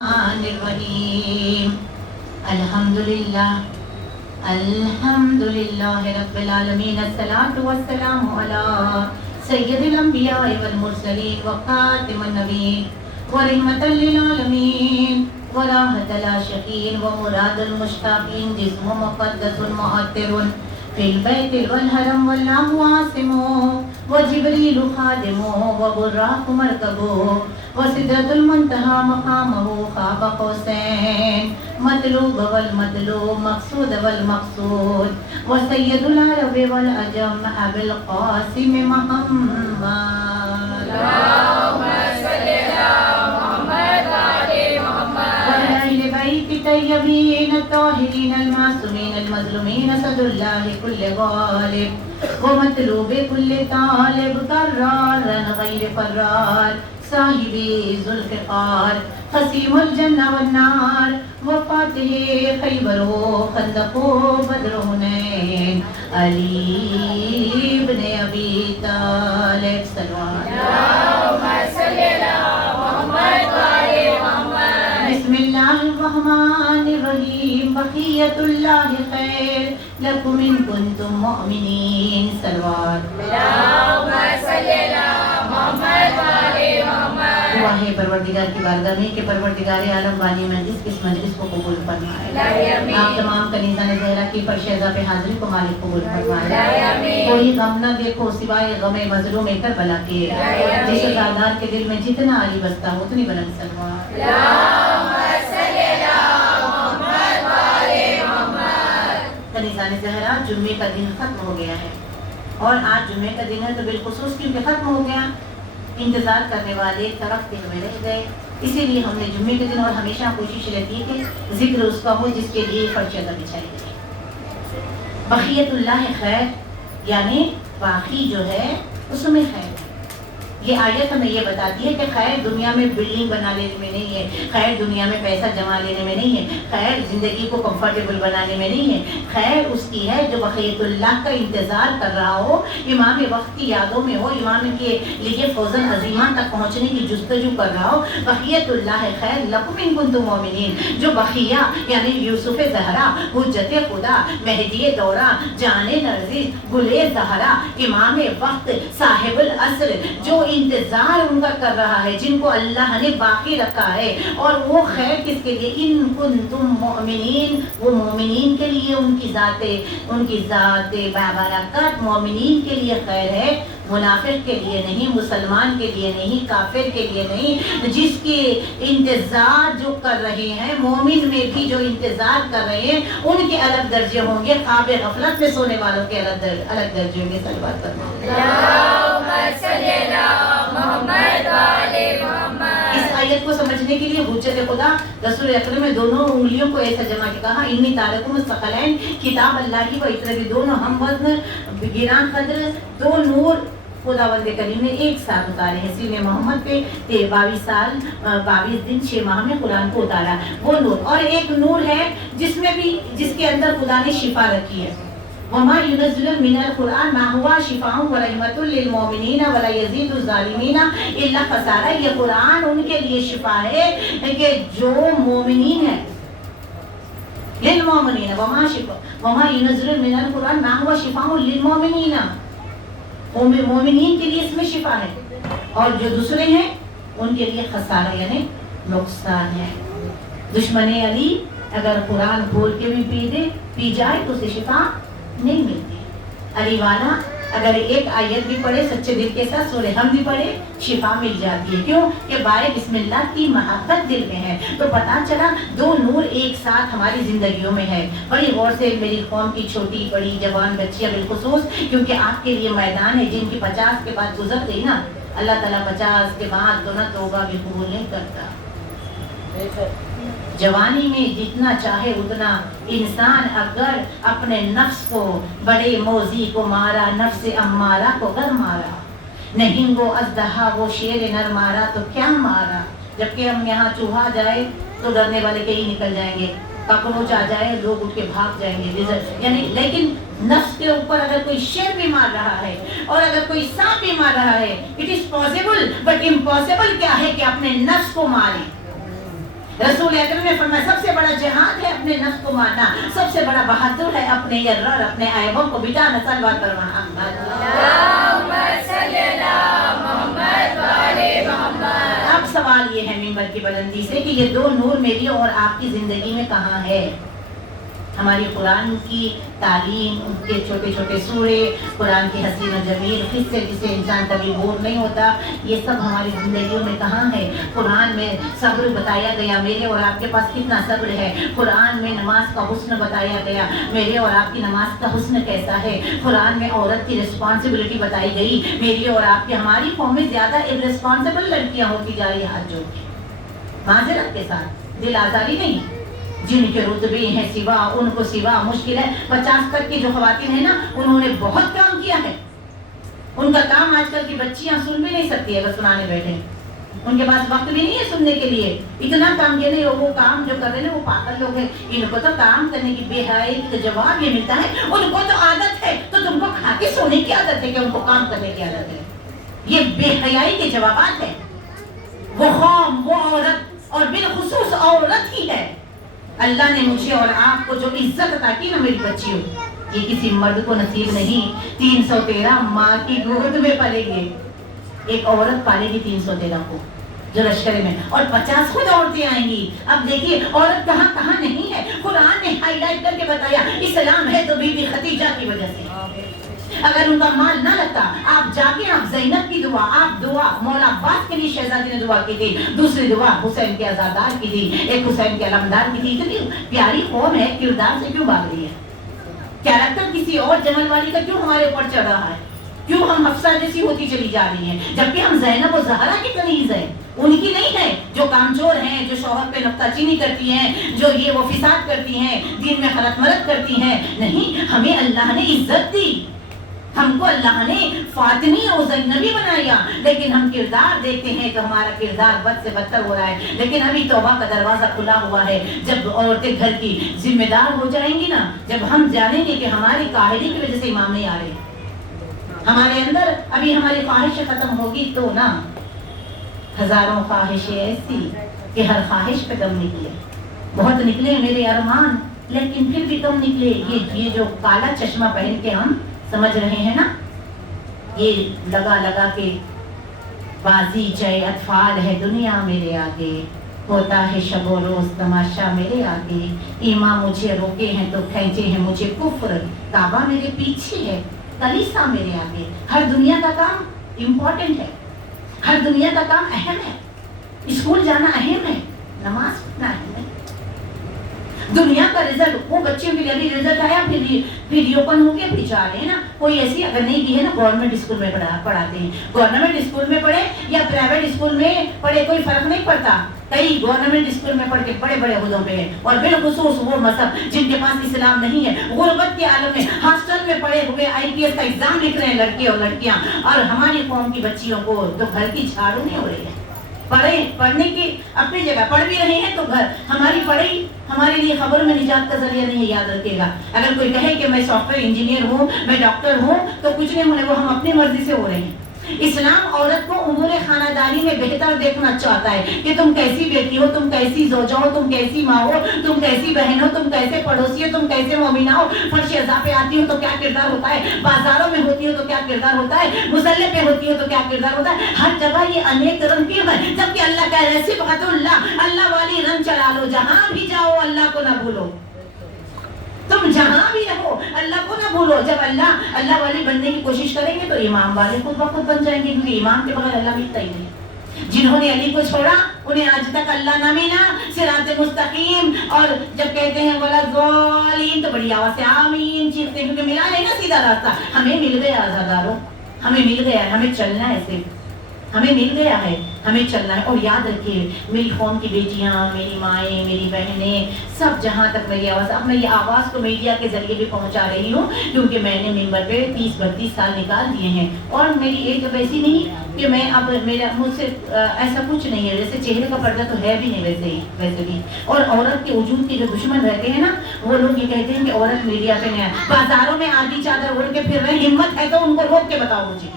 الرحیم الحمدللہ رب العالمین الصلاۃ والسلام علی سید الانبیاء والمرسلین وخاتم النبیین ورحمۃ للعالمین وراحۃ العاشقین ومراد المشتاقین جسم مقدس معطر فی البیت والحرم واللہ عاصم وجبریل خادم وبراق مرکب وسدرۃ المنتہى مقامہ قاب قوسین مطلوب والمطلوب مقصود والمقصود وسید العرب والعجم ابو القاسم محمد اللہم صل علی محمد وعلی محمد وعلی اہل بیت الطیبین الطاہرین المعصومین المظلومین صد اللہ کل غالب ومطلوب کل طالب قرار غیر فرار صاحب ذوالفقار قسیم الجنہ والنار وفاتح خیبر و خندق و بدر و حنین علی بن ابی طالب صلوات اللہم صل علی محمد وعلی محمد بسم اللہ الرحمن الرحیم بقیت اللہ خیر لکم ان کنتم مؤمنین صلوات اللہم صل علی محمد وعلی محمد دعا ہے پروردگار کی بارگاہ میں کہ پروردگار عالم بانی مجلس اس مجلس کو قبول فرمائے، آپ تمام کنیزان زہرا کی فرشیزہ پہ حاضری کو مالک قبول فرمائے، کوئی غم نہ دیکھو سوائے غم مظلوم کربلا کے، جس زادار کے دل میں جتنا علی بستا ہو اتنی بلند سلوات اللہم صل علی محمد وعلی محمد۔ کنیزان زہرا جمعے کا دن ختم ہو گیا ہے اور آج جمعے کا دن ہے تو بالخصوص کیونکہ ختم ہو گیا، انتظار کرنے والے ترقتے ہوئے رہ گئے، اسی لیے ہم نے جمعے کے دن اور ہمیشہ کوشش رہتی ہے کہ ذکر اس کا ہو جس کے لیے فرشتہ بچھائی گئی۔ بقیت اللہ خیر یعنی باقی جو ہے اس میں خیر ہے۔ یہ آیت ہمیں یہ بتاتی ہے کہ خیر دنیا میں بلڈنگ بنا لینے میں نہیں ہے، خیر دنیا میں پیسہ جمع لینے میں نہیں ہے، خیر زندگی کو کمفرٹیبل بنانے میں نہیں ہے، خیر اس کی ہے جو بقیت اللہ کا انتظار کر رہا ہو، امام وقت کی یادوں میں ہو، امام کے لیے فوزن عظیمہ تک پہنچنے کی جستجو کر رہا ہو۔ بقیت اللہ خیر لکم ان کنتم مؤمنین، جو بقیہ یعنی یوسف زہرا، حجت خدا، مہدی دورہ، جان نرگس، گل زہرا، امام وقت، صاحب العصر، جو انتظار ان کا کر رہا ہے، جن کو اللہ نے باقی رکھا ہے، اور وہ خیر کس کے لیے؟ ان کنتم مؤمنین، وہ مومنین کے لیے، ان کی ذات بابرکت مومنین کے لیے خیر ہے، منافق کے لیے نہیں، مسلمان کے لیے نہیں، کافر کے لیے نہیں۔ جس کے انتظار جو کر رہے ہیں، مومن میں بھی جو انتظار کر رہے ہیں، ان کے الگ درجے ہوں گے، خواب غفلت میں سونے والوں کے الگ درجے ہوں گے۔ صلوات اللہم صل علی محمد وعلی محمد۔ اس آیت کو سمجھنے کے لیے حجت خدا رسول اکرم نے دونوں انگلیوں کو ایسا جمع کے کہا، انی تارکم الثقلین، کتاب اللہ کی و اطربی، دونوں ہم وزن گران قدر دو نور خداوند کریم نے ایک ساتھ اتارے ہیں سینے محمد پہ 22 سال 22 دن 6 ماہ میں قرآن کو اتارا، وہ نور۔ اور ایک نور ہے جس کے اندر خدا نے شفا رکھی ہے، وما ينزل من القرآن ما هو شفاء ورحمۃ للمؤمنین ولا يزيد الظالمین الا خسارا۔ یہ قرآن ان کے لیے شفا ہے کہ جو مومنین ہیں، للمؤمنین، وما ينزل من القرآن ما هو شفاء للمؤمنین، مومنین کے لیے اس میں شفا ہے، اور جو دوسرے ہیں ان کے لیے خسارہ یعنی نقصان ہے۔ دشمن علی اگر قرآن کھول کے بھی پی جائے تو اسے شفا نہیں ملتی۔ علی والا اگر ایک آیت بھی پڑھے سچے دل کے ساتھ، سورہ حمد بھی پڑھے، شفا مل جاتی ہے۔ کیوں کہ بارے بسم اللہ کی محبت دل میں ہے۔ تو پتہ چلا دو نور ایک ساتھ ہماری زندگیوں میں ہے۔ بڑی غور سے میری قوم کی چھوٹی بڑی جوان بچیاں بالخصوص، کیونکہ آپ کے لیے میدان ہے، جن کی 50 کے بعد گزر گئی نا، اللہ تعالیٰ 50 کے بعد دونوں توبہ بھی قبول نہیں کرتا۔ جوانی میں جتنا چاہے اتنا انسان اگر اپنے نفس کو، بڑے موذی کو مارا، نفس امارہ کو گر مارا، نہیں وہ اژدہا وہ شیر نر مارا تو کیا مارا۔ جبکہ ہم یہاں چوہا جائے تو ڈرنے والے کہیں نکل جائیں گے، کاکروچ آ جائے لوگ اٹھ کے بھاگ جائیں گے، یعنی لیکن نفس کے اوپر اگر کوئی شیر بھی مار رہا ہے اور اگر کوئی سانپ بھی مار رہا ہے، it is possible but impossible کیا ہے کہ اپنے نفس کو مارے۔ رسول اکرم نے فرمایا سب سے بڑا جہاد ہے اپنے نفس کو مارنا، سب سے بڑا بہادر ہے اپنے اور اپنے عیبوں کو مٹانا۔ صلوات پر محمد، اللہم صلی علی محمد و آل محمد۔ اب سوال یہ ہے منبر کی بلندی سے کہ یہ دو نور میری اور آپ کی زندگی میں کہاں ہے؟ ہماری قرآن کی تعلیم، ان کے چھوٹے چھوٹے سورے، قرآن کی حسین و جمیل قصے جسے انسان کبھی بور نہیں ہوتا، یہ سب ہماری زندگیوں میں کہاں ہے؟ قرآن میں صبر بتایا گیا، میرے اور آپ کے پاس کتنا صبر ہے؟ قرآن میں نماز کا حسن بتایا گیا، میرے اور آپ کی نماز کا حسن کیسا ہے؟ قرآن میں عورت کی رسپانسبلٹی بتائی گئی، میری اور آپ کی، ہماری قوم میں زیادہ irresponsible لڑکیاں ہوتی جا رہی ہیں، ہاتھ جوڑ کے معذرت کے ساتھ، دل آزاری نہیں، جن کے رتبے ہیں سوا، ان کو سوا مشکل ہے۔ 50 تک کی جو خواتین ہیں نا، انہوں نے بہت کام کیا ہے، ان کا کام آج کل کی بچیاں سن بھی نہیں سکتی اگر سنانے بیٹھے، ان کے پاس وقت بھی نہیں ہے سننے کے لیے، اتنا کام کیا نہیں، وہ کام جو کر رہے ہیں وہ پاگل لوگ ہیں، ان کو تو کام کرنے کی بے حیائی کا جواب یہ ملتا ہے، ان کو تو عادت ہے، تو تم کو کھا کے سونے کی عادت ہے کہ ان کو کام کرنے کی عادت ہے، یہ بے حیائی کے جوابات ہیں۔ وہ قوم، وہ عورت، اور بالخصوص عورت ہی ہے، اللہ نے مجھے اور آپ کو جو عزت عطا کی نا میری بچیوں، یہ کسی مرد کو نصیب نہیں۔ 313 ماں کی گود میں پلے گے، ایک عورت پالے گی 313 کو جو لشکر میں، اور 50 خود عورتیں آئیں گی۔ اب دیکھیے عورت کہاں کہاں نہیں ہے، قرآن نے ہائی لائٹ کر کے بتایا، اسلام ہے تو بی بی خدیجہ کی وجہ سے، اگر ان کا مال نہ لگتا، آپ جا کے آپ زینب کی دعا، آپ دعا مولا عباس کے لیے شہزادی نے دعا کی تھی، دوسری دعا حسین کے عزادار کی تھی، ایک حسین کے علمدار کی تھی۔ اتنی پیاری قوم ہے، کردار سے کیوں بھاگ رہی ہے؟ کیریکٹر کسی اور جمل والی کا کیوں ہمارے اوپر چڑھ رہا ہے؟ کیوں ہم حفصہ جیسی ہوتی چلی جا رہی ہیں، جبکہ ہم زینب و زہرا کی کنیز ہیں، ان کی نہیں ہے، جو کامچور ہیں، جو شوہر پہ نکتہ چینی کرتی ہیں، جو یہ وہ فساد کرتی ہیں، دین میں خلط ملط کرتی ہیں۔ نہیں، ہمیں اللہ نے عزت دی، ہم کو اللہ نے فاطمی اور زینبی بنایا، لیکن ہم کردار دیکھتے ہیں تو ہمارا کردار بد سے بدتر ہو رہا ہے۔ لیکن ابھی توبہ کا دروازہ کھلا ہوا ہے، جب عورتیں گھر کی ذمہ دار ہو جائیں گی نا، جب ہم جانیں گے کہ ہماری کاہلی کی وجہ سے امام نہیں آ رہے، ہمارے اندر ابھی ہماری خواہش ختم ہوگی تو نا، ہزاروں خواہشیں ایسی کہ ہر خواہش پہ دم نکلے، بہت نکلے میرے ارمان، لیکن پھر بھی دم نکلے۔ یہ جو کالا چشمہ پہن کے ہم سمجھ رہے ہیں نا، یہ لگا لگا کے بازی جے اطفال ہے دنیا میرے آگے، ہوتا ہے شب و روز تماشا میرے آگے، ایمان مجھے روکے ہیں تو کھینچے ہیں مجھے کفر، کعبہ میرے پیچھے ہے کلیسا میرے آگے۔ ہر دنیا کا کام امپورٹنٹ ہے، ہر دنیا کا کام اہم ہے، اسکول جانا اہم ہے، نماز پڑھنا اہم ہے، دنیا کا رزلٹ، وہ بچوں کے لیے ابھی رزلٹ آیا پھر اوپن ہو گیا، پھر جا رہے ہیں نا، کوئی ایسی اگر نہیں بھی ہے نا، گورنمنٹ اسکول میں پڑھاتے ہیں، گورنمنٹ اسکول میں پڑھے یا پرائیویٹ اسکول میں پڑھے کوئی فرق نہیں پڑتا، کئی گورنمنٹ اسکول میں پڑھ کے بڑے بڑے عہدوں پہ ہیں، اور بالخصوص وہ مذہب جن کے پاس اسلام نہیں ہے، غربت کے عالم میں ہاسٹل میں پڑے ہوئے IPS کا ایگزام لکھ رہے ہیں لڑکے اور لڑکیاں، اور ہماری قوم کی بچیوں کو تو گھر کی جھاڑو نہیں ہو رہی ہے۔ پڑھنے کی اپنی جگہ پڑھ بھی رہے ہیں تو گھر، ہماری پڑھائی ہمارے لیے خبروں میں نجات کا ذریعہ نہیں ہے، یاد رکھیے گا۔ اگر کوئی کہے کہ میں سافٹ ویئر انجینئر ہوں، میں ڈاکٹر ہوں، تو کچھ نہیں ہونے، وہ ہم اپنی مرضی سے ہو رہے ہیں۔ اسلام عورت کو امور خانہ داری میں بہتر دیکھنا چاہتا ہے کہ تم کیسی بیٹی ہو، تم کیسی زوجہ ہو، تم کیسی ماں ہو، تم کیسی بہن ہو، تم کیسے پڑوسی ہو، تم کیسے مومنہ ہو، فرش اعضاء پہ آتی ہو تو کیا کردار ہوتا ہے، بازاروں میں ہوتی ہو تو کیا کردار ہوتا ہے، مسلح پہ ہوتی ہو تو کیا کردار ہوتا ہے، ہر جگہ یہ انیک رنگ کیوں ہے، جبکہ اللہ کہہ رہے صبغۃ اللہ، اللہ والی رنگ چلا لو، جہاں بھی جاؤ اللہ کو نہ بھولو، تم جہاں بھی رہو اللہ کو نہ بھولو۔ جب اللہ والی بننے کی کوشش کریں گے تو امام والے خود بخود بن جائیں گے، کیونکہ امام کے بغیر اللہ ملتا ہی نہیں۔ جنہوں نے علی کو چھوڑا انہیں آج تک اللہ نہ ملا، صراط مستقیم، اور جب کہتے ہیں ولا ضالین تو بڑی آواز سے آمین چیختے ہیں، کیونکہ ملا نہیں نا سیدھا راستہ۔ ہمیں مل گیا آزاداروں، ہمیں مل گیا ہے، ہمیں چلنا ہے، صرف ہمیں مل گیا ہے، ہمیں چلنا ہے۔ اور یاد رکھیے میری قوم کی بیٹیاں، میری مائیں، میری بہنیں، سب جہاں تک میری آواز، اب میں یہ آواز کو میڈیا کے ذریعے بھی پہنچا رہی ہوں، کیونکہ میں نے ممبر پہ 30-32 سال نکال دیے ہیں، اور میری ایج اب ایسی نہیں کہ میں اب مجھ سے ایسا کچھ نہیں ہے، جیسے چہرے کا پردہ تو ہے بھی نہیں ویسے بھی۔ اور عورت کے وجود کے جو دشمن رہتے ہیں نا، وہ لوگ یہ کہتے ہیں کہ عورت میڈیا پہ نہیں ہے، بازاروں میں آدھی چادر اوڑھ کے پھر رہے، ہمت ہے تو ان کو روک کے بتاؤ مجھے،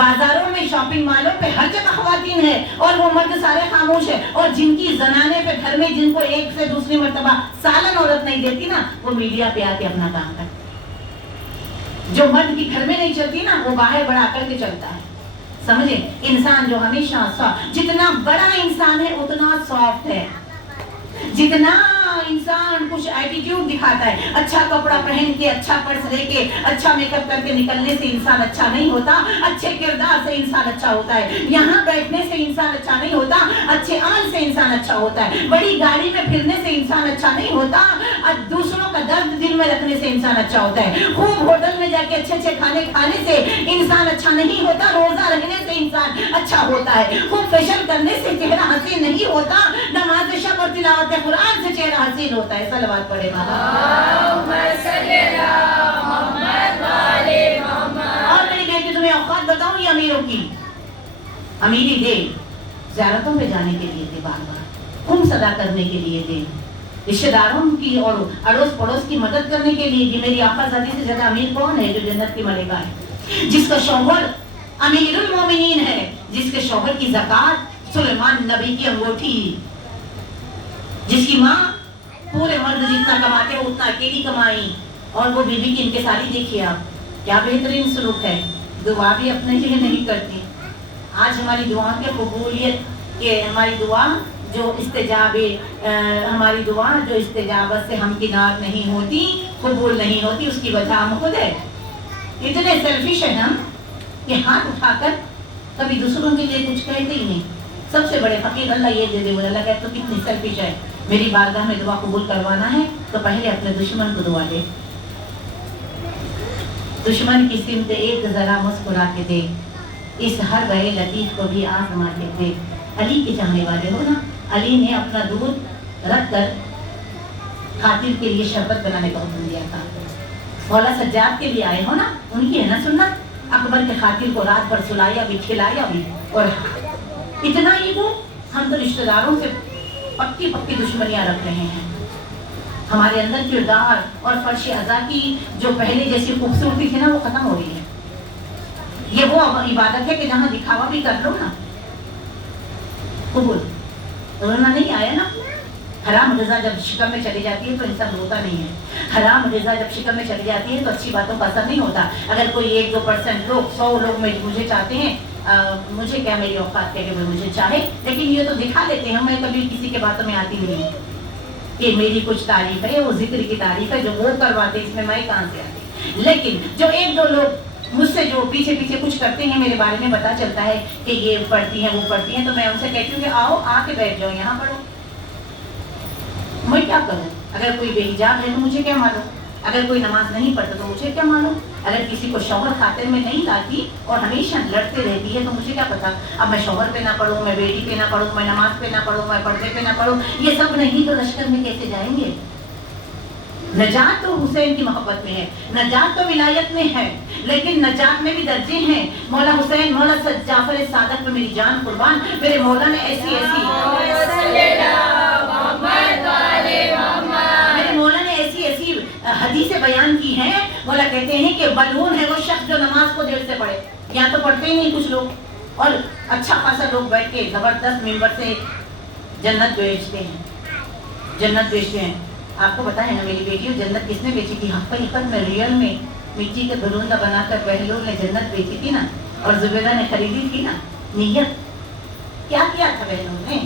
بازاروں میں شاپنگ مالوں پہ ہر جگہ خواتین ہے اور وہ مرد سارے خاموش ہے، اور جن کی زنانے پہ گھر میں جن کو ایک سے دوسری مرتبہ سالن عورت نہیں دیتی نا، وہ میڈیا پہ آ کے اپنا کام کرتی. جو مرد کی گھر میں نہیں چلتی نا، وہ باہر بڑھا کر کے چلتا ہے. سمجھے؟ انسان جو ہمیشہ جتنا بڑا انسان ہے اتنا سافٹ ہے. جتنا انسان کچھ ایٹیٹیوڈ دکھاتا ہے، اچھا کپڑا پہن کے، اچھا پرس لے کے، اچھا میک اپ کر کے نکلنے سے انسان اچھا نہیں ہوتا. اچھے کردار سے انسان اچھا ہوتا ہے. یہاں بیٹھنے سے انسان اچھا نہیں ہوتا، اچھے عمل سے انسان اچھا ہوتا ہے. بڑی گاڑی میں پھرنے سے انسان اچھا نہیں ہوتا، دوسروں کا درد دل میں رکھنے سے انسان اچھا ہوتا ہے. خوب ہوٹل میں جا کے اچھے اچھے کھانے کھانے سے انسان اچھا نہیں ہوتا، روزہ رکھنے سے انسان اچھا ہوتا ہے. خوب فیشن کرنے سے چہرہ حسین نہیں ہوتا، نماز شب اور تلاوت قرآن سے چہرہ حسین ہوتا ہے. صلوات پڑھے اللہم صلی علی محمد و آل محمد. اور میری بیٹی تمہیں اوقات بتاؤں یہ امیروں کی. امیری دے زیارتوں پہ جانے کے لیے دے، بار بار خون ادا کرنے کے لیے دے، رشتہ داروں کی اور اڑوس پڑوس کی مدد کرنے کے لیے. میری آقا زادی سے زیادہ امیر کون ہے؟ جو جنت کی ملکہ ہے، جس کا شوہر امیر المومنین ہے، جس کے شوہر کی زکات سلیمان نبی کی انگوٹھی، جس کی ماں پورے مرد جتنا کماتے ہیں اتنا اکیلی کمائی، اور وہ بیوی کی انکساری دیکھیے آپ، کیا بہترین سلوک ہے. دعا بھی اپنے لیے نہیں کرتی. آج ہماری دعاؤں کی قبولیت، یہ ہماری دعا جو ہماری دعا جو استجابت سے ہمکنار نہیں ہوتی، قبول نہیں ہوتی، اس کی وجہ ہم خود ہے. اتنے سیلفش ہیں ہم کہ ہاتھ اٹھا کر کبھی دوسروں کے لیے کچھ کہتے ہی نہیں. سب سے بڑے فقیر اللہ یہ دے دے، وہ اللہ کہتے تو کتنی سیلفش ہے. میری بارگاہ میں دعا قبول کروانا ہے تو پہلے اپنے دشمن کو دعا دے. دشمن کی سمت ایک ذرا مسکرا کے دے، اس ہر گئے لطیف کو بھی آزما کے دے. علی کے چاہنے والے ہو نا، علی نے اپنا دودھ رکھ کر خاطر کے لیے شربت بنانے کا حکم دیا تھا. مولا سجاد کے لیے آئے ہو نا، ان کی ہے نا سنت. اکبر کے خاطر کو رات بھر سلایا بھی کھلایا بھی. اور اتنا ہی وہ ہم تو رشتہ داروں سے پکی پکی دشمنیاں رکھ رہے ہیں. ہمارے اندر کردار اور فرش اعضاء کی جو پہلے جیسی خوبصورتی تھی نا، وہ ختم ہو رہی ہے. یہ وہ عبادت ہے کہ جہاں دکھاوا بھی کر لو نا، قبول رونا نہیں آیا نا. حرام غذا جب شکم میں چلی جاتی ہے تو انسان روتا نہیں ہے. حرام غذا جب شکم میں چلی جاتی ہے تو اچھی باتوں کا اثر نہیں ہوتا. اگر کوئی 1-2% لوگ 100 لوگ مجھے چاہتے ہیں، مجھے کیا میری اوقات کہ مجھے چاہے، لیکن یہ تو دکھا لیتے ہیں. میں کبھی کسی کے باتوں میں آتی نہیں کہ میری کچھ تعریف ہے، وہ ذکر کی تعریف ہے جو وہ کرواتے، اس میں کہاں سے آتی. لیکن جو 1-2 لوگ مجھ سے جو پیچھے پیچھے کچھ کرتے ہیں، میرے بارے میں پتا چلتا ہے کہ یہ پڑھتی ہیں وہ پڑھتی ہیں، تو میں ان سے کہتی ہوں کہ آؤ آ کے بیٹھ جاؤ یہاں پڑھو. میں کیا کروں؟ اگر کوئی بے حجاب ہے تو مجھے کیا معلوم؟ اگر کوئی نماز نہیں پڑھتا تو مجھے کیا معلوم؟ اگر کسی کو شوہر خاطر میں نہیں لاتی اور ہمیشہ لڑتے رہتی ہے تو مجھے کیا پتا؟ اب میں شوہر پہ نہ پڑھوں، میں بیٹی پہ نہ پڑھوں، میں نماز پہ نہ پڑھوں، میں پردے پہ نہ پڑھوں، یہ سب نہیں تو لشکر میں کیسے جائیں گے؟ نجات تو حسین کی محبت میں ہے، نجات تو ولایت میں ہے، لیکن نجات میں بھی درجے ہیں. مولا حسین، مولا جعفر صادق پہ میری جان قربان. میرے مولا نے ایسی حدیثیں بیان کی ہیں. مولا کہتے ہیں کہ ملعون ہے وہ شخص جو نماز کو دیر سے پڑھے. یہاں تو پڑھتے ہی نہیں کچھ لوگ، اور اچھا خاصا لوگ بیٹھ کے زبردست ممبر سے جنت بیچتے ہیں. آپ کو پتا ہے نا میری بیٹی جنت کس نے بیچی تھی؟ حقیقت میں ریئل میں مٹی کے دھرندہ بنا کر بہلول نے جنت بیچی تھی نا، اور زبیدہ نے خریدی تھی نا. نیت کیا کیا تھا بہلول نے؟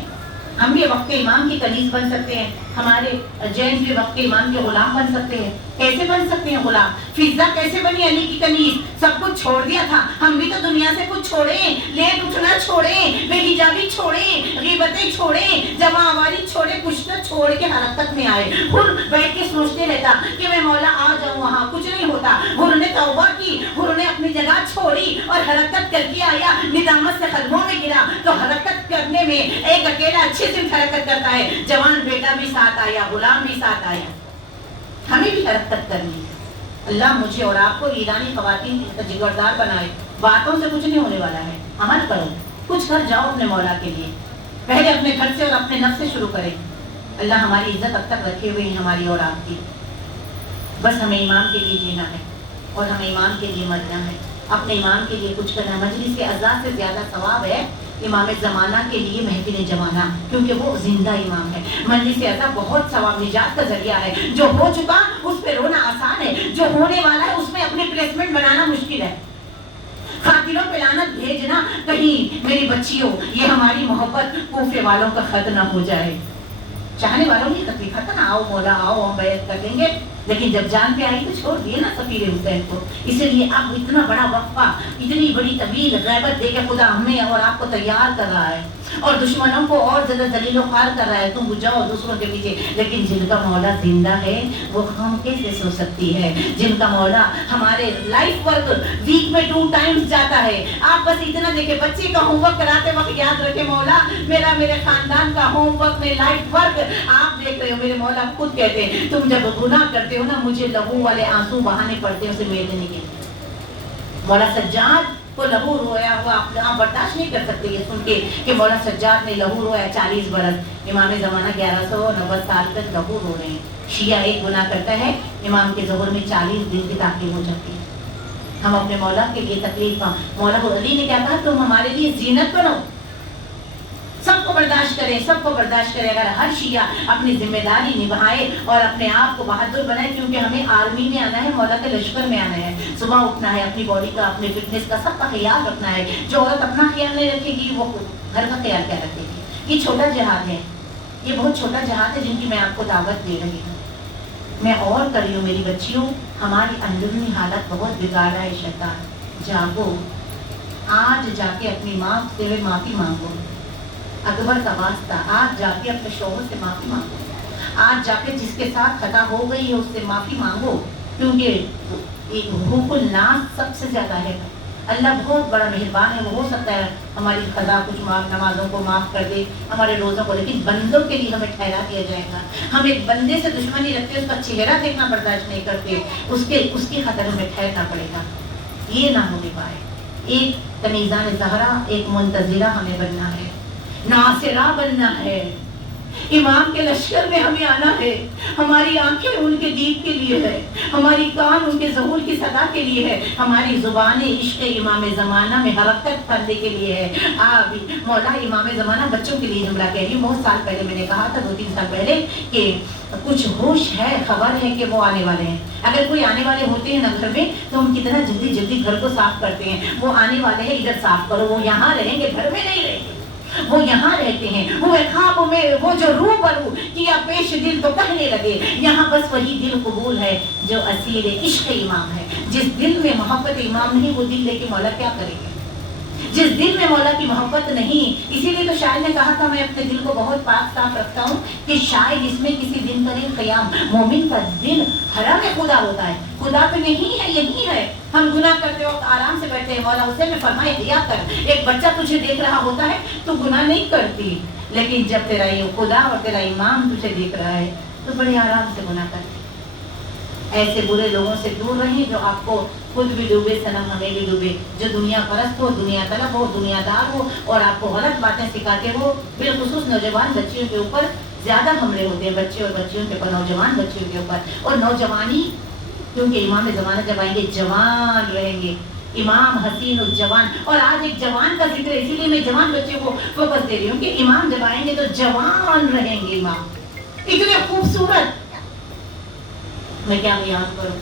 ہم بھی وقت کے امام کی کنیز بن سکتے ہیں، ہمارے جینس بھی وقت کے امام کے غلام بن سکتے ہیں. کیسے بن سکتے ہیں غلام؟ فضا کیسے بنی علی کی کنیز؟ سب کچھ چھوڑ دیا تھا. ہم بھی تو دنیا سے کچھ چھوڑیں، لیٹ اٹھنا چھوڑیں، بے حجابی چھوڑیں، غیبتیں چھوڑیں، جمع آواری چھوڑیں، کچھ تو چھوڑ کے حرکت میں آئے. حر بیٹھ کے سوچتے رہتا کہ میں مولا آ جاؤں وہاں، کچھ نہیں ہوتا. حر نے توبہ کی، حر نے اپنی جگہ چھوڑی اور حرکت کر کے آیا. ندامت سے قدموں میں گرا تو حرکت کرنے میں ایک اکیلا اچھی صرف حرکت کرتا ہے. جوان بیٹا بھی ساتھ آیا، غلام بھی ساتھ آیا. ہمیں بھی حرکت کرنی ہے. اللہ مجھے اور آپ کو ایرانی خواتین جگردار بنائے. باتوں سے کچھ نہیں ہونے والا ہے، عمل کرو، کچھ کر جاؤ اپنے مولا کے لیے. پہلے اپنے گھر سے اور اپنے نفس سے شروع کریں. اللہ ہماری عزت اب تک رکھے ہوئے ہیں ہماری اور آپ کی. بس ہمیں ایمان کے لیے جینا ہے اور ہمیں ایمان کے لیے مرنا ہے. اپنے امام کے لیے کچھ کرنا. مجلس کے اعزاز سے زیادہ ثواب ہے امام زمانہ کے لیے محفل جمانہ، کیونکہ وہ زندہ امام ہے. مجلس اعزاز بہت ثواب نجات کا ذریعہ ہے. جو ہو چکا اس پہ رونا آسان ہے، جو ہونے والا ہے اس میں اپنے پلیسمنٹ بنانا مشکل ہے. خاطروں پہ لعنت بھیجنا کہیں میری بچیوں یہ ہماری محبت کوفے والوں کا خط نہ ہو جائے. چاہنے والوں نے خط لکھا تھا نا، آؤ مولا آؤ ہم بیعت کر لیں گے، لیکن جب جان پہ آئی تو چھوڑ دیے نا سفیر حسین کو. اسی لیے اب اتنا بڑا وقفہ، اتنی بڑی طویل غیبت دے کے خدا ہمیں اور آپ کو تیار کر رہا ہے اور دشمنوں کو اور زیادہ ذلیل و خوار کر رہا ہے. تم بجاؤ دوسروں کے پیچھے، لیکن جن کا مولا زندہ ہے وہ ہم کیسے سو سکتی ہے؟ جن کا مولا ہمارے لائف ورک ویک میں 2 ٹائمز جاتا ہے. آپ بس اتنا دیکھیں، بچے کا ہوم ورک کراتے وقت یاد رکھے مولا میرا میرے خاندان کا ہوم ورک میں لائف ورک آپ دیکھ رہے ہو. میرے مولا خود کہتے ہیں تم جب گناہ کرتے ہو نا مجھے لہو والے آنسو بہانے پڑتے ہیں اسے میرے نہیں کے. مولا سجاد کو لہو رویا ہوا آپ برداشت نہیں کر سکتے یہ سن کے کہ مولا سجاد نے لہو رویا 40 برس. امام زمانہ 1190 سال تک لہو رو رہے ہیں. شیعہ ایک گناہ کرتا ہے امام کے ظہور میں 40 دن کی تاخیر ہو جاتی ہے. ہم اپنے مولا کے لیے تکلیف مولا علی نے کیا کہا تم ہمارے لیے زینت بنو، سب کو برداشت کرے سب کو برداشت کرے. اگر ہر شیعہ اپنی ذمہ داری نبھائے اور اپنے آپ کو بہادر بنائے، کیونکہ ہمیں آرمی میں آنا ہے، مولا کے لشکر میں آنا ہے. صبح اٹھنا ہے، اپنی باڈی کا اپنے فٹنس کا سب کا خیال رکھنا ہے. جو عورت اپنا خیال نہیں رکھے گی وہ گھر کا خیال کیا رکھے گی؟ یہ چھوٹا جہاد ہے، یہ بہت چھوٹا جہاد ہے جن کی میں آپ کو دعوت دے رہی ہوں. میں اور کر رہی ہوں میری بچیوں، ہماری اندرونی حالت بہت بگاڑ رہا ہے شیطان. جاگو، آج جا کے اپنی ماں سے معافی مانگو. اکبر کا واسطہ، آج جا کے اپنے شوہر سے معافی مانگو. آج جا کے جس کے ساتھ خطا ہو گئی ہے اس سے معافی مانگو، کیونکہ حقوق الناس سب سے زیادہ ہے. اللہ بہت بڑا مہربان ہے، وہ ہو سکتا ہے ہماری قضا کچھ نمازوں کو معاف کر دے، ہمارے روزوں کو، لیکن بندوں کے لیے ہمیں ٹھہرا دیا جائے گا. ہم ایک بندے سے دشمنی رکھتے، اس کا چہرہ دیکھنا برداشت نہیں کرتے، اس کی خاطر ہمیں ٹھہرنا پڑے گا. یہ نہ ہونے پائے. ایک کنیزان زہرا، ایک منتظرہ ہمیں بننا ہے، ناصرہ بننا ہے. امام کے لشکر میں ہمیں آنا ہے. ہماری آنکھیں ان کے دید کے لیے ہے، ہماری کان ان کے ظہور کی صدا کے لیے ہے، ہماری زبانیں عشق امام زمانہ میں حرکت کرنے کے لیے ہے. مولا امام زمانہ بچوں کے لیے جملہ کہہ رہی ہوں. بہت سال پہلے میں نے کہا تھا، 2-3 سال پہلے، کہ کچھ ہوش ہے، خبر ہے کہ وہ آنے والے ہیں. اگر کوئی آنے والے ہوتے ہیں نا گھر میں تو ہم کتنا جلدی جلدی گھر کو صاف کرتے ہیں. وہ آنے والے ہیں ادھر صاف کرو، وہ یہاں رہیں گے، گھر میں نہیں رہیں گے، وہ یہاں رہتے ہیں. وہ خواب میں وہ جو روبرو کیا پیش دل تو کہنے لگے. یہاں بس وہی دل قبول ہے جو اسیر عشق امام ہے. جس دل میں محبت امام نہیں وہ دل لے کے مولا کیا کرے گا؟ جس دل میں مولا کی محبت نہیں. اسی لیے تو شاعر نے کہا تھا میں اپنے دل کو بہت پاک صاف رکھتا ہوں کہ شاید اس میں کسی دن کرے قیام. مومن کا دل حرم خدا ہوتا ہے، خدا تو نہیں ہے، یہی ہے. ہم گناہ کرتے وقت آرام سے بیٹھے ہیں. مولا حسین نے فرمایا دیا کر، ایک بچہ تجھے دیکھ رہا ہوتا ہے تو گناہ نہیں کرتی، لیکن جب تیرا یہ خدا اور تیرا امام تجھے دیکھ رہا ہے تو بڑے آرام سے گناہ کرتی. ایسے برے لوگوں سے دور رہیں جو آپ کو خود بھی ڈوبے صنم ہمیں بھی ڈوبے، جو دنیا پرست ہو، دنیا طلب ہو، دنیا دار ہو اور آپ کو غلط باتیں سکھاتے ہو. بالخصوص نوجوان بچیوں کے اوپر زیادہ حملے ہوتے ہیں، بچے اور بچیوں کے اوپر، نوجوان بچیوں کے اوپر. اور نوجوانی، کیونکہ امام زمانہ جب آئیں گے جوان رہیں گے، امام حسین الجوان. اور آج ایک جوان کا ذکر ہے، اسی لیے میں جوان بچے کو فوکس دے رہی ہوں کہ امام جب آئیں گے تو جوان رہیں گے. امام اتنے خوبصورت، میں کیا بیان کروں،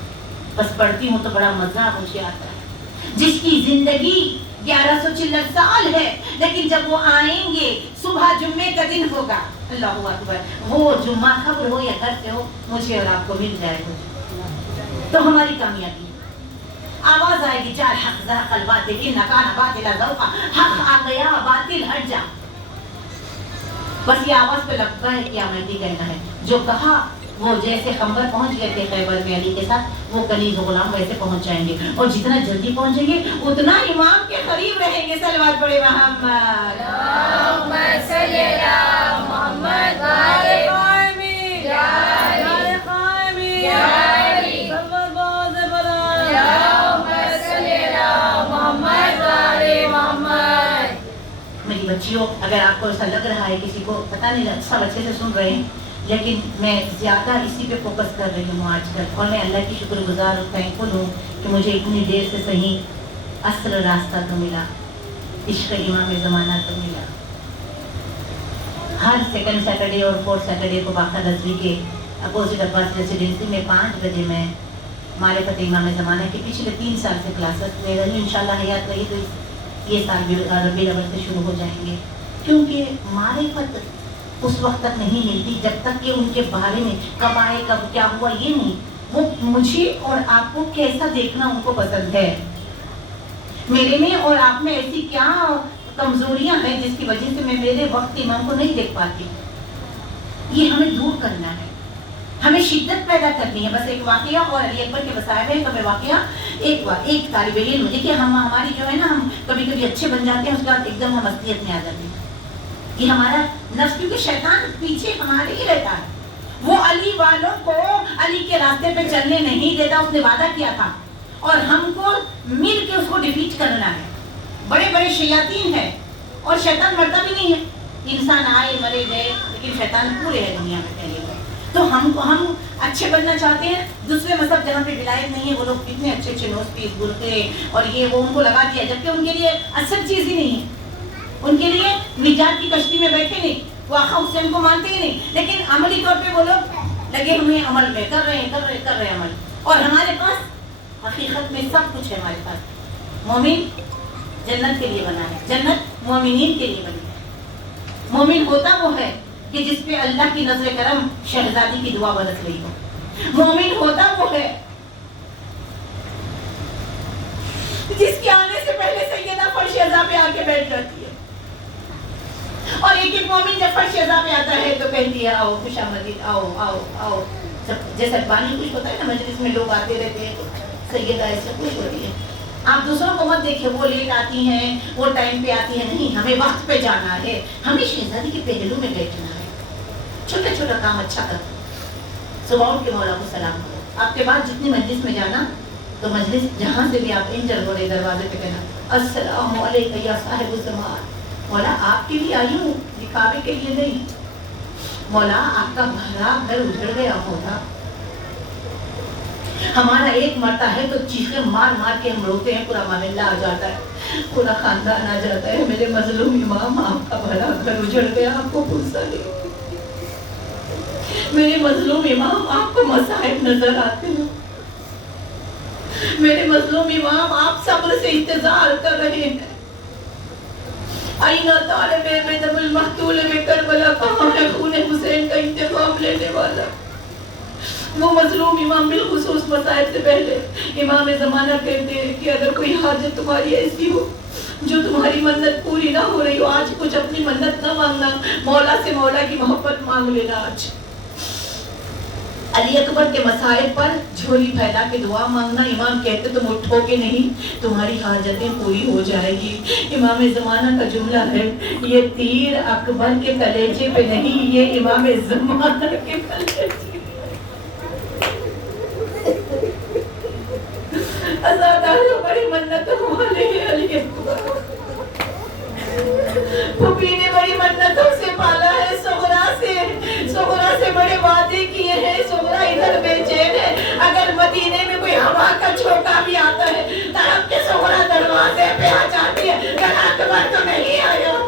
بس پڑھتی ہوں تو بڑا مزہ مجھے آتا ہے. جس کی زندگی 1100 سال ہے، لیکن جب وہ آئیں گے صبح جمعے کا دن ہوگا، اللہ اکبر، وہ جمعہ خبر ہو یا گھر سے ہو مجھے اور آپ کو مل جائے گا تو ہماری کامیابی. آواز آئے گی جال حق زہق الباطل ان کان باطلا ذوقا، حق آ گیا باطل ہٹ جا. بس یہ آواز پہ لگتا ہے کیا میں کہنا ہے. جو کہا وہ جیسے خنبر پہنچ گئے تھے خیبر میں علی کے ساتھ، وہ کنیز و غلام ویسے پہنچ جائیں گے، اور جتنا جلدی پہنچیں گے اتنا امام کے قریب رہیں گے. صلوات پڑھے محمد، اللہم صلی علی محمد وآل قائمی یا علی قائمی یا علی سلوات باز بنا. اللہم صلی علی محمد وآل محمد. میری بچیوں، اگر آپ کو ایسا لگ رہا ہے کسی کو پتہ نہیں سب اچھے سے سن رہے ہیں، لیکن میں زیادہ اسی پہ فوکس کر رہی ہوں آج کل، اور میں اللہ کی شکر گزار اور تھینکفل ہوں کہ مجھے اتنی دیر سے صحیح اصل راستہ تو ملا, عشق امام زمانہ تو ملا. ہر سیکنڈ سیٹرڈے اور فورتھ سیٹرڈے کو باقاعدہ رضوی کے اپوزٹ عباس ریزیڈنسی میں 5 بجے میں معرفت امام زمانہ کے پچھلے 3 سال سے کلاسز لے رہی ہوں. انشاءاللہ حیات رہی تو یہ سال بھی ربیع الاول سے شروع ہو جائیں گے, کیونکہ معرفت اس وقت تک نہیں ملتی جب تک کہ ان کے بارے میں کب آئے کب کیا ہوا یہ نہیں, وہ مجھے اور آپ کو کیسا دیکھنا ان کو پسند ہے. میرے میں اور آپ میں ایسی کیا کمزوریاں ہیں جس کی وجہ سے میں میرے وقت امام کو نہیں دیکھ پاتی. یہ ہمیں دور کرنا ہے, ہمیں شدت پیدا کرنی ہے. بس ایک واقعہ اور علی اکبر کے وسائل ہے تو میں واقعہ ایک طالب علم دیکھیے, ہماری جو ہے نا, ہم کبھی کبھی اچھے بن جاتے ہیں, اس کے بعد ایک دم ہم اصلیت میں آ جاتے ہیں. یہ ہمارا نفس, کیونکہ شیطان پیچھے ہمارے ہی رہتا ہے. وہ علی والوں کو علی کے راستے پہ چلنے نہیں دیتا, اس نے وعدہ کیا تھا, اور ہم کو مل کے اس کو ڈیفیٹ کرنا ہے. بڑے بڑے شیاطین ہیں اور شیطان مرتا بھی نہیں ہے. انسان آئے مرے گئے, لیکن شیطان پورے ہے دنیا میں پھیلے ہوئے. تو ہم اچھے بننا چاہتے ہیں. دوسرے مذہب جہاں پہ ولایت نہیں ہے, وہ لوگ اتنے اچھے اچھے نوز پیس برقعے اور یہ وہ ان کو لگا دیا, جبکہ ان کے لیے اصل چیز ہی نہیں ہے. ان کے لیے نجات کی کشتی میں بیٹھے نہیں, وہ آقا حسین کو مانتے ہی نہیں, لیکن عملی طور پہ وہ لوگ لگے ہوئے عمل میں کر رہے ہیں عمل. اور ہمارے پاس حقیقت میں سب کچھ ہے. ہمارے پاس مومن جنت کے لیے بنا ہے, جنت مومنین کے لیے بنی ہے. مومن ہوتا وہ ہے کہ جس پہ اللہ کی نظر کرم شہزادی کی دعا برس رہی ہو. مومن ہوتا وہ ہے جس کے آنے سے پہلے سیدہ فرش عزا پہ آ کے بیٹھ جاتی ہے. اور ایک مومن جب فرش عزا پہ آتا ہے تو کہتی ہے آؤ خوش آمدید, آؤ آؤ آؤ. جیسا بانی خوش ہوتا ہے نا, مجلس میں لوگ آتے رہتے ہیں تو سیدہ ایسے خوش ہوتی ہے. آپ دوسروں کو مت دیکھیں, وہ لیٹ آتی ہیں, وہ ٹائم پہ آتی ہے, نہیں, ہمیں وقت پہ جانا ہے. ہمیں شہزادی کے پہلو میں بیٹھنا ہے. چھوٹا چھوٹا کام اچھا کرو, صبح اٹھ کے مولا کو سلام کرو. آپ کے بعد جتنی مجلس میں جانا تو مجلس جہاں سے بھی آپ انٹر ہو رہے دروازے پہ کہنا السلام علیکم یا صاحب الزمان. مولا آپ کے لیے آئی ہوں, دکھاوے کے لیے نہیں. مولا آپ کا بھرا گھر اجڑ گیا ہوگا. ہمارا ایک مرتا ہے تو چیخیں مار مار کے ہم روتے ہیں, پورا محلہ آ جاتا ہے, پورا خاندان آ جاتا ہے. میرے مظلوم امام آپ کا بھرا گھر اجڑ گیا, آپ کو غصہ نہیں. میرے مظلوم امام آپ کو مصائب نظر آتے ہیں. میرے مظلوم امام آپ صبر سے انتظار کر رہے ہیں. آئینہ طالب دم المقتول میں کربلا کہاں ہے, خون حسین کا انتقام لینے والا. وہ مظلوم امام بالخصوص مصائب سے پہلے امام زمانہ کہتے ہیں کہ اگر کوئی حاجت تمہاری ایسی ہو جو تمہاری منت پوری نہ ہو رہی ہو, آج کچھ اپنی منت نہ مانگنا, مولا سے مولا کی محبت مانگ لینا. آج علی اکبر کے مصائب پر جھولی پھیلا کے دعا مانگنا. امام کہتے تم اٹھو گے نہیں, تمہاری حاجتیں پوری ہو جائے گی. امام زمانہ کا جملہ ہے, یہ تیر اکبر کے کلیجے پہ نہیں, یہ امام زمانہ کے کلیجے. ازاداروں بڑی منتوں والے ہیں علی اکبر. پھوپھی نے بڑی منتوں سے پالا ہے, سغرا سے بڑے وعدے کیے ہیں. سغرا ادھر بے چین ہے, اگر مدینے میں کوئی ہوا کا جھونکا بھی آتا ہے تڑپ کے سغرا دروازے پہ آ جاتی ہے, کہا اکبر تو نہیں آیا.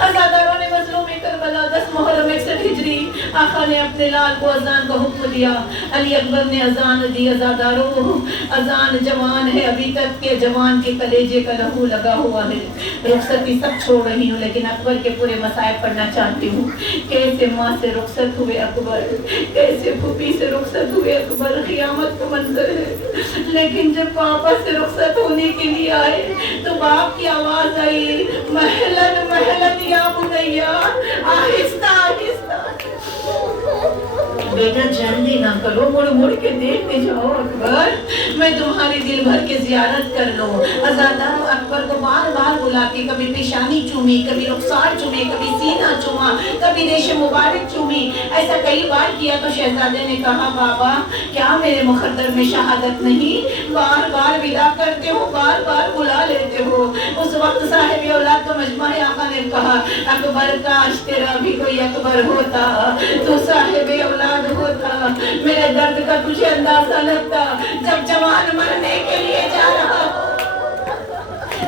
ازاداروں نے مظلوم کربلا 10 محرم 61 ہجری آقا نے اپنے لال کو اذان کا حکم دیا. علی اکبر نے اذان دی. ازاداروں اذان جوان ہے ابھی تک کے, جوان کے کلیجے کا لہو لگا ہوا ہے. رخصتی سب چھوڑ رہی ہوں لیکن اکبر کے پورے مصائب پڑھنا چاہتی ہوں. کیسے ماں سے رخصت ہوئے اکبر, کیسے پھوپھی سے رخصت ہوئے اکبر. قیامت کا منظر ہے. لیکن جب پاپا سے رخصت ہونے کے لیے آئے تو باپ کی آواز آئی, محلن محلن یا بنیا, آہستہ آہستہ. بیٹا جلدی نہ کرو, مڑ مڑ کے دیکھتے جاؤ اکبر, میں تمہاری دل بھر کے زیارت کر لوں. ازاداروں اکبر اکبر کو بار بار بلا کے کبھی پیشانی چومی، کبھی رخسار چومے، کبھی سینہ چوما، کبھی ریش مبارک چومی، ایسا کئی بار کیا تو شہزادے نے کہا بابا کیا میرے مقدر میں شہادت نہیں؟ بار بار ودا کرتے ہو، بار بار بلا لیتے ہو۔ اس وقت صاحب اولاد کو مجمع آقا نے کہا اکبر کاش تیرا بھی کوئی اکبر ہوتا، تو صاحب اولاد ہوتا، میرے درد کا تجھے اندازہ لگتا جب جوان مرنے کے لیے جا رہا ہو۔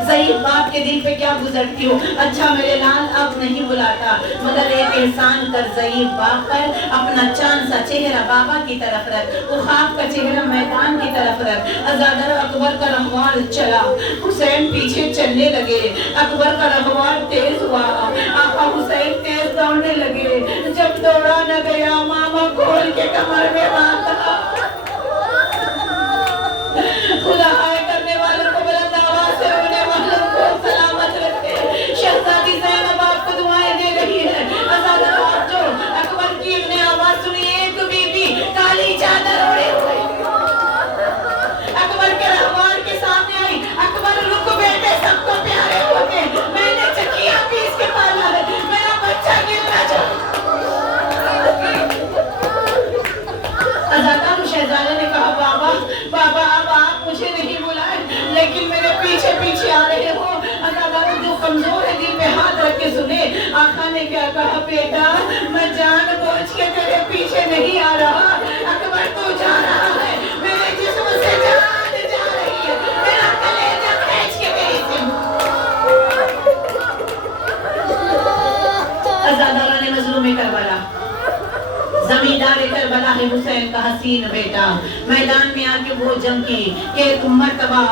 ضعیف باپ کے دل پہ کیا گزرتی ہو؟ اچھا میرے لال اب نہیں بلاتا، مگر ایک احسان کر ضعیف باپ پر، اپنا چاند سا چہرہ بابا کی طرف رکھ، وہ خواب کا چہرہ میدان کی طرف رکھ۔ عزادار اکبر کا رہوار چلا، حسین پیچھے چلنے لگے، اکبر کا رہوار تیز ہوا، آقا حسین تیز دوڑنے لگے۔ جب دوڑا نہ گیا ماما کھول کے کمر میں باندھا۔ خدا ہائے کرنے والوں کو بلند آواز سے رونے والوں کو سلامت رکھے۔ شہزادی زینب آپ کو دعائیں دے رہی ہے۔ عزادار ہاتھ جوڑ، اکبر کی ابن آواز سنی، ایک بی بی کالی چادر اوڑے ہوئے اکبر کے رہوار کے سامنے آئی۔ اکبر رک بیٹے، سب کو پیارے ہوتے، میں نے چکیاں پیس کے پالا ہے، میرا بچہ گر نہ جائے۔ عزادار شہزادے نے کہا بابا بابا اب آپ مجھے نہیں بلائے لیکن میرے پیچھے پیچھے آ رہے ہو۔ عزادار جو کمزور ہے دل پہ ہاتھ رکھ کے سنے، آقا نے کیا کہا بیٹا میں جان بوجھ کے تیرے پیچھے نہیں آ رہا، اکبر تو جا رہا ہے، میرے جسم سے جان جا رہی ہے، میرا کلیجہ کھینچ کے تیری سے۔ عزادارہ نے مظلوم کربلا، زمیندار کربلا ہے حسین کا حسین بیٹا، میدان میں آ کے وہ جنگ کی کہ ایک مرتبہ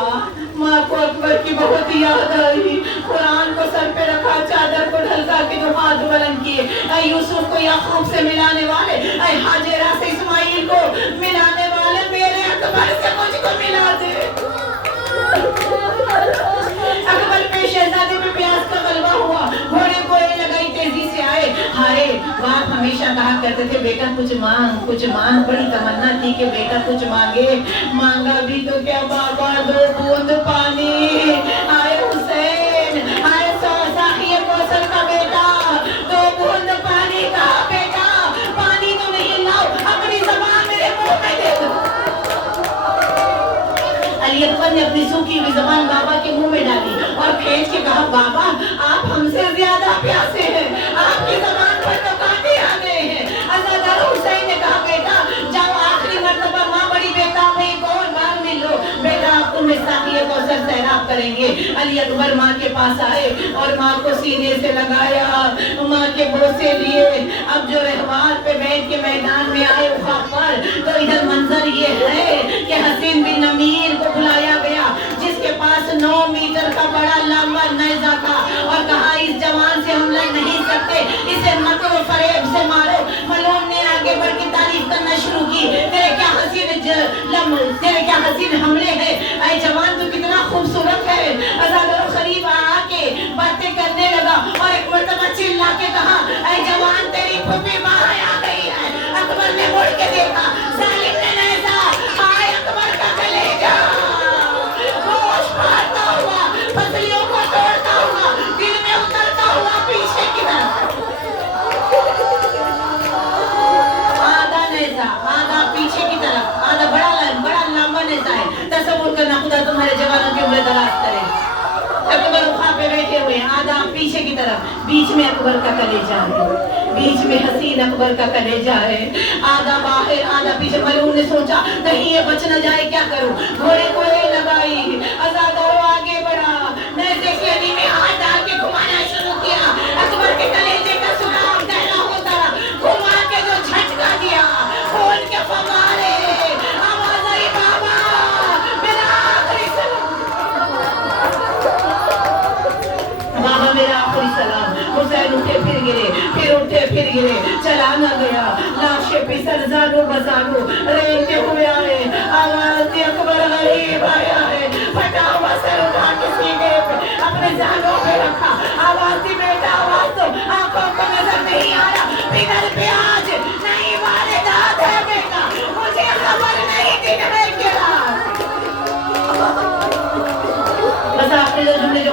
ماں کو اکبر کی بہت یاد آئی، قرآن کو سر پہ رکھا، چادر کو ڈھلکا کے دو ہاتھ بلند کیے، اے یوسف کو یعقوب سے ملانے والے، اے ہاجرہ سے اسماعیل کو ملانے والے، میرے اکبر سے مجھ کو ملا دے۔ اکبر پہ شہزادے پہ پیاس کا غلبہ ہوا، گھوڑے کو لگائی، تیزی سے آئے۔ ہائے باپ ہمیشہ کہا کرتے تھے بیٹا کچھ مانگ کچھ مانگ، بڑی تمنا تھی کہ بیٹا کچھ مانگے، مانگا بھی تو کیا بابا دو بوند پانی۔ آئے حسین، آئے ساقی کوثر کا بیٹا، دو بوند پانی کا بیٹا، پانی تو نہیں لاؤ، اپنی زبان میرے منہ میں دے دو۔ علی اکبر نے اپنی سوکھی ہوئی زبان بابا کے منہ میں ڈالی اور کھینچ کے کہا بابا آپ ہم سے زیادہ پیاسے ہیں، آپ کی زبان پر تو کانٹے آ گئے ہیں۔ عزادار حسین نے کہا بیٹا جاؤ آخری مرتبہ ماں بڑی بیٹا میں ایک اور بار مل لو، بیٹا آپ تمہیں ساقی کوثر سیراب کریں گے۔ علی اکبر ماں کے پاس آئے اور ماں کو سینے سے لگایا، ماں کے بوسے لیے۔ اب جو رہوار پہ بیٹھ کے میدان میں آئے خواب پر، تو ادھر منظر یہ ہے کہ حسین بن امیر کو بلایا گیا جس کے پاس 9 میٹر کا بڑا لمبا نیزہ تھا، اور کہا اس جوان سے ہم لڑ نہیں سکتے، اسے مکر و فریب سے مارو۔ ملعون نے آگے بڑھ کے تعریف کرنا شروع کی، تیرے کیا حسین حملے ہیں، اے جوان تو کتنا خوبصورت ہے۔ عزادار قریب آ کے باتیں کرنے لگا اور ایک مرتبہ چلا کے کہا اے جوان تیری پھوپھی باہر آ گئی ہے۔ اکبر نے مڑ کے دیکھا، ظالم نے نیزہ آئے اکبر کا کلیجہ گوشت پھاڑتا ہوا، پسلیوں کو توڑتا ہوا، دل میں اترتا ہوا پیچھے کی طرف۔ آدھا نیزہ آدھا پیچھے کی طرف، آدھا بڑا لمبا نیزہ ہے۔ تصور کرنا خدا تمہارے جوانوں کی عمر دراز کرے۔ اکبر خواب پہ بیٹھے ہوئے، آدھا پیچھے کی طرف، بیچ میں اکبر کا کلیجہ ہے، بیچ میں حسین اکبر کا کلیجہ ہے، آدھا باہر آدھا پیچھے۔ ملعون نے سوچا کہیں یہ بچ نہ جائے، کیا کروں؟ گھوڑے کو لگائی، عزادار آگے بڑھا، نیزے کی علی میں ہاتھ ڈال کے گھمانا شروع کیا۔ اکبر کے کلیجے کا سراغ گہرا ہوتا رہا، گھما کے جو جھٹکا دیا، خون کے فوارے، آواز آئی بابا میرا آخری سلام، بابا میرا آخری سلام۔ حسین اٹھے پھر گرے، پھر اٹھے پھر گرے، چلا نہ گیا، لاشیں پسر زانو بزانو رینگتے ہوئے آئے، آواز دی اکبر غریب آیا ہے، پھٹا ہوا سر اٹھا کے سینے پہ اپنے زانوں پہ رکھا، آواز دی بیٹا آواز دو، آنکھوں کو نظر نہیں آیا، بغیر پیاج نہیں واردات ہے بیٹا، مجھے خبر نہیں دن ہے گرا۔ بس آپ نے جو جملے جو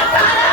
18